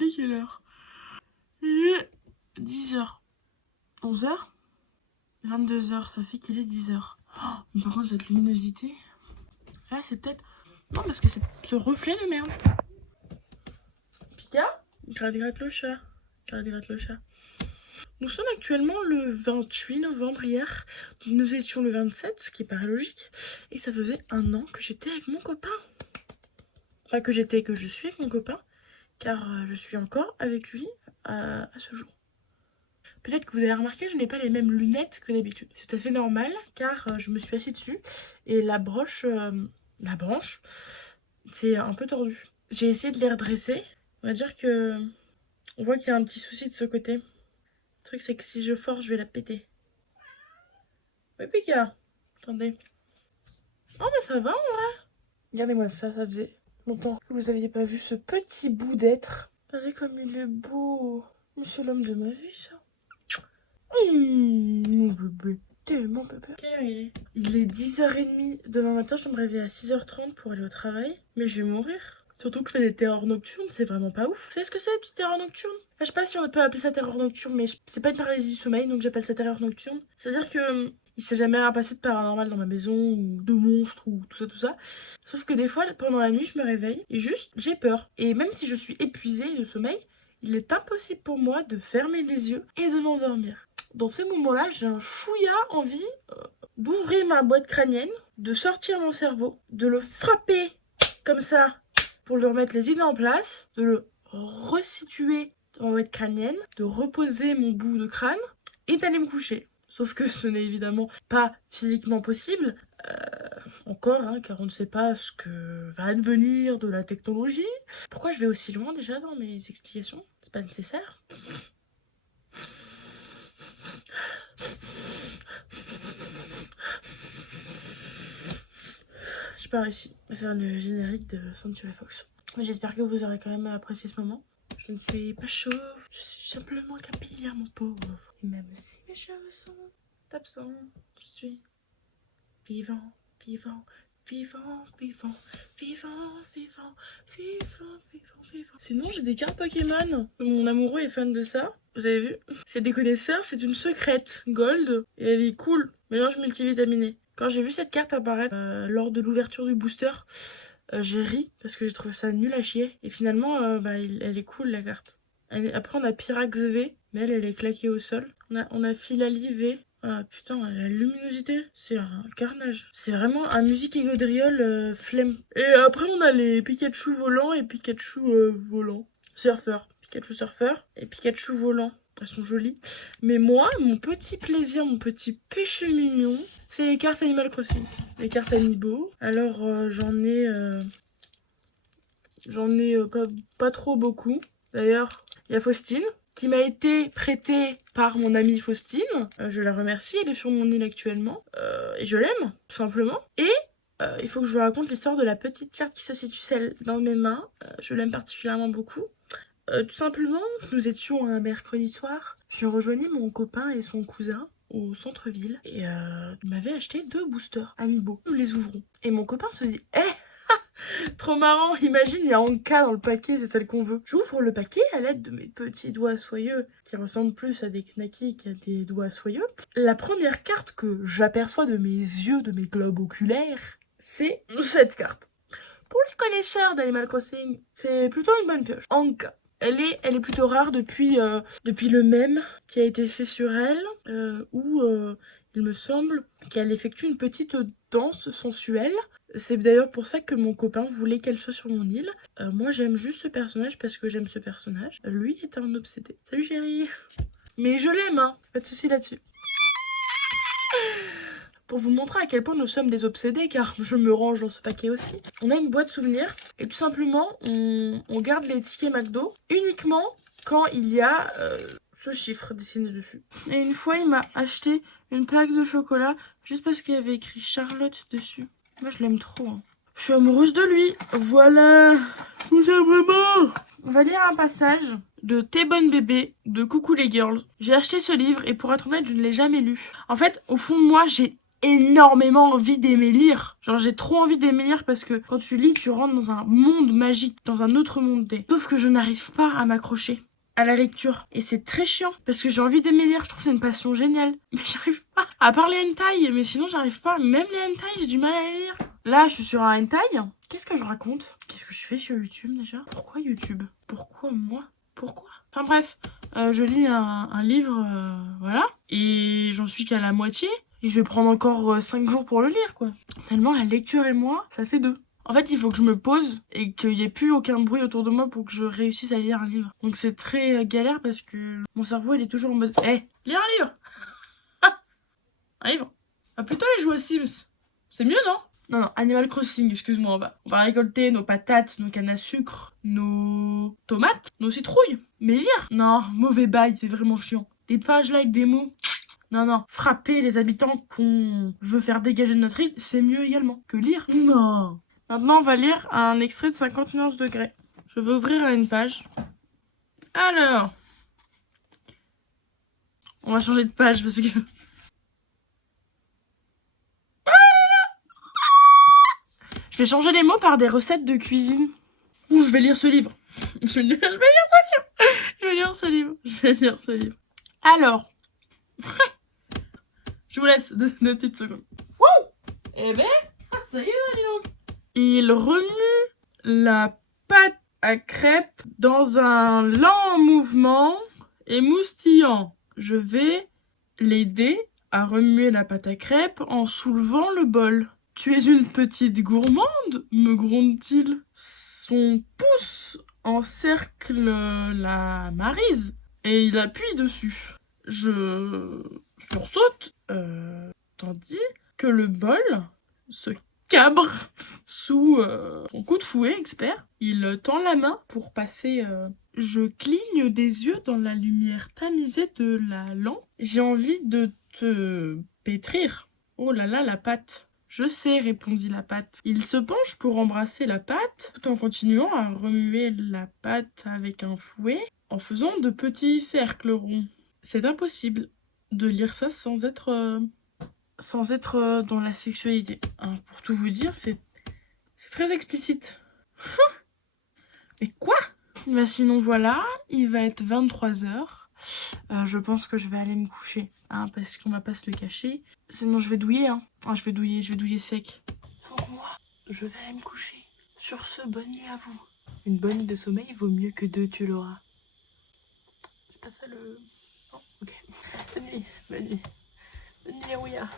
Il est quelle heure? Il est 10h. 11h 22h, ça fait qu'il est 10h. Oh, mais par contre, cette luminosité, là, c'est peut-être... Non, parce que c'est ce reflet de merde. Pika, gratte le chat. Gratte le chat. Nous sommes actuellement le 28 novembre hier. Nous étions le 27, ce qui paraît logique. Et ça faisait 1 an que j'étais avec mon copain. Enfin, que je suis avec mon copain. Car je suis encore avec lui à ce jour. Peut-être que vous avez remarqué, je n'ai pas les mêmes lunettes que d'habitude. C'est tout à fait normal, car je me suis assise dessus. Et la branche, c'est un peu tordu. J'ai essayé de les redresser. On va dire que... On voit qu'il y a un petit souci de ce côté. Le truc, c'est que si je force, je vais la péter. Oui, Pika. Attendez. Oh, mais ça va, en vrai. Regardez-moi ça, ça faisait longtemps que vous aviez pas vu ce petit bout d'être. Regardez comme il est beau. Mais c'est l'homme de ma vie, ça. Mon bébé. Tellement bébé. Quelle heure il est? Il est 10h30. Demain matin, je vais me réveiller à 6h30 pour aller au travail. Mais je vais mourir. Surtout que je fais des terreurs nocturnes, c'est vraiment pas ouf. Vous savez ce que c'est, les petites terreurs nocturnes? Enfin, je sais pas si on peut appeler ça terreur nocturne, mais c'est pas une paralysie du sommeil, donc j'appelle ça terreur nocturne. C'est-à-dire que il s'est jamais rien passé de paranormal dans ma maison, ou de monstres, ou tout ça. Sauf que des fois, pendant la nuit, je me réveille et juste, j'ai peur. Et même si je suis épuisée de sommeil, il est impossible pour moi de fermer les yeux et de m'endormir. Dans ces moments-là, j'ai un chouïa envie d'ouvrir ma boîte crânienne, de sortir mon cerveau, de le frapper comme ça pour lui remettre les idées en place, de le resituer dans ma boîte crânienne, de reposer mon bout de crâne et d'aller me coucher. Sauf que ce n'est évidemment pas physiquement possible, encore, hein, car on ne sait pas ce que va advenir de la technologie. Pourquoi je vais aussi loin déjà dans mes explications? C'est pas nécessaire. J'ai pas réussi à faire le générique de Century Fox. Mais j'espère que vous aurez quand même apprécié ce moment. Je ne suis pas chauve, je suis simplement capillard, mon pauvre. Et même si mes cheveux sont absents, je suis vivant, vivant, vivant, vivant, vivant, vivant, vivant, vivant, vivant. Sinon, j'ai des cartes Pokémon. Mon amoureux est fan de ça. Vous avez vu? C'est des connaisseurs, c'est une secrète gold. Et elle est cool. Mélange multivitaminé. Quand j'ai vu cette carte apparaître lors de l'ouverture du booster, j'ai ri parce que j'ai trouvé ça nul à chier. Et finalement, elle est cool la carte. Après, on a Pyrax V, mais elle est claquée au sol. On a Philali V. Ah putain, la luminosité, c'est un carnage. C'est vraiment un musique et gaudriole flemme. Et après, on a les Pikachu volants et Pikachu volants. Surfeur. Pikachu surfeur et Pikachu volant. Elles sont jolies. Mais moi, mon petit plaisir, mon petit péché mignon, c'est les cartes Animal Crossing. Les cartes Amiibo. Alors, j'en ai pas trop beaucoup. D'ailleurs, il y a Faustine, qui m'a été prêtée par mon amie Faustine. Je la remercie, elle est sur mon île actuellement. Et je l'aime, tout simplement. Et il faut que je vous raconte l'histoire de la petite carte qui se situe celle dans mes mains. Je l'aime particulièrement beaucoup. Tout simplement, nous étions un mercredi soir. Je rejoignais mon copain et son cousin au centre-ville. Et ils m'avaient acheté 2 boosters Amiibo. Nous les ouvrons. Et mon copain se dit « trop marrant, imagine, il y a Anka dans le paquet, c'est celle qu'on veut. » J'ouvre le paquet à l'aide de mes petits doigts soyeux, qui ressemblent plus à des knackis qu'à des doigts soyeux. La première carte que j'aperçois de mes yeux, de mes globes oculaires, c'est cette carte. Pour les connaisseurs d'Animal Crossing, c'est plutôt une bonne pioche. Anka. Elle est plutôt rare depuis le mème qui a été fait sur elle, où il me semble qu'elle effectue une petite danse sensuelle. C'est d'ailleurs pour ça que mon copain voulait qu'elle soit sur mon île. Moi, j'aime juste ce personnage parce que j'aime ce personnage. Lui est un obsédé. Salut chérie. Mais je l'aime, hein. Pas de soucis là-dessus. Pour vous montrer à quel point nous sommes des obsédés, car je me range dans ce paquet aussi. On a une boîte souvenir et tout simplement, on garde les tickets McDo uniquement quand il y a ce chiffre dessiné dessus. Et une fois, il m'a acheté une plaque de chocolat juste parce qu'il y avait écrit Charlotte dessus. Moi, je l'aime trop. Hein. Je suis amoureuse de lui. Voilà. Tout simplement. On va lire un passage de T'es bonne bébé de Coucou les girls. J'ai acheté ce livre et pour être honnête, je ne l'ai jamais lu. En fait, au fond de moi, j'ai énormément envie d'aimer lire. Genre j'ai trop envie d'aimer lire parce que quand tu lis, tu rentres dans un monde magique, dans un autre monde. Sauf que je n'arrive pas à m'accrocher à la lecture. Et c'est très chiant parce que j'ai envie d'aimer lire, je trouve que c'est une passion géniale. Mais j'arrive pas. À part les hentai, mais sinon j'arrive pas. Même les hentai, j'ai du mal à les lire. Là, je suis sur un hentai. Qu'est-ce que je raconte? Qu'est-ce que je fais sur YouTube déjà? Pourquoi YouTube? Pourquoi moi? Pourquoi? Enfin bref, je lis un livre, voilà. Et j'en suis qu'à la moitié. Et je vais prendre encore 5 jours pour le lire, quoi. Tellement la lecture et moi, ça fait 2. En fait, il faut que je me pose et qu'il n'y ait plus aucun bruit autour de moi pour que je réussisse à lire un livre. Donc c'est très galère parce que mon cerveau, il est toujours en mode « Hé, lire un livre !» Un livre. On va plutôt aller jouer aux Sims. C'est mieux, non? Non, non, Animal Crossing, excuse-moi, on va récolter nos patates, nos cannes à sucre, nos tomates, nos citrouilles. Mais lire? Non, mauvais bail, c'est vraiment chiant. Des pages là avec des mots. Non, non, frapper les habitants qu'on veut faire dégager de notre île, c'est mieux également que lire. Non. Maintenant, on va lire un extrait de 50 nuances degrés. Je vais ouvrir une page. Alors, on va changer de page parce que... Je vais changer les mots par des recettes de cuisine. Ou je vais lire ce livre. Je vais lire ce livre. Je vais lire ce livre. Je vais lire ce livre. Alors, je vous laisse 2 petites secondes. Wouh! Eh ben, ça y est, dis donc. Il remue la pâte à crêpes dans un lent mouvement émoustillant. Je vais l'aider à remuer la pâte à crêpes en soulevant le bol. Tu es une petite gourmande, me gronde-t-il. Son pouce encercle la maryse et il appuie dessus. Je sursaute, tandis que le bol se cabre sous son coup de fouet expert. Il tend la main pour passer. Je cligne des yeux dans la lumière tamisée de la lampe. J'ai envie de te pétrir. Oh là là, la pâte. Je sais, répondit la pâte. Il se penche pour embrasser la pâte, tout en continuant à remuer la pâte avec un fouet, en faisant de petits cercles ronds. C'est impossible de lire ça sans être dans la sexualité. Hein, pour tout vous dire, c'est très explicite. Mais quoi? Bah sinon voilà, il va être 23h. Je pense que je vais aller me coucher, hein, parce qu'on va pas se le cacher. Sinon je vais douiller, hein. Ah, je vais douiller sec. Pour moi, je vais aller me coucher. Sur ce, bonne nuit à vous. Une bonne nuit de sommeil vaut mieux que 2, tu l'auras. C'est pas ça le... Non, ok. Bonne nuit, bonne nuit. Bonne nuit, Aouya.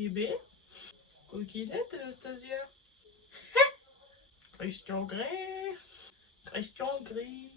Eh ben, coquinette, Anastasia. Christian Grey. Christian Grey.